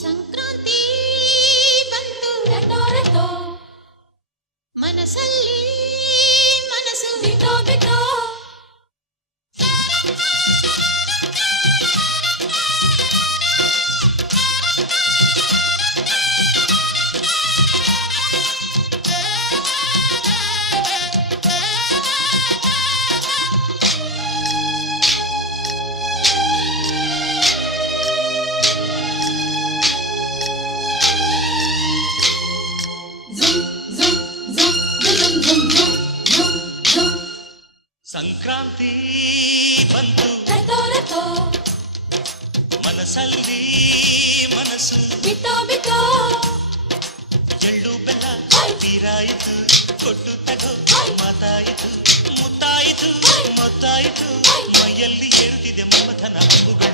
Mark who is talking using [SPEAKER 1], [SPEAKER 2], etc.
[SPEAKER 1] ಸಂಕ್ರಾಂತಿ ಬಂತು ಮನಸ್ಸಲ್ಲಿ ಮನಸ್ಸು
[SPEAKER 2] ಸಂಕ್ರಾಂತಿ ಬಂತು. ಮನಸ್ಸಲ್ಲಿ ಮನಸ್ಸು.
[SPEAKER 1] ಬಿತ್ತೋ ಬಿತ್ತೋ.
[SPEAKER 2] ಜಳ್ಳು ಬೆಲ್ಲ ತೀರಾಯಿತು ಕೊಟ್ಟು ತಗೋ ಮಾತಾಯಿತು ಮುತ್ತಾಯಿತು ಮತ್ತಾಯಿತು ಮೈಯಲ್ಲಿ ಏರುತ್ತಿದೆ ಮಮತನ ಹಬ್ಬುಗಳು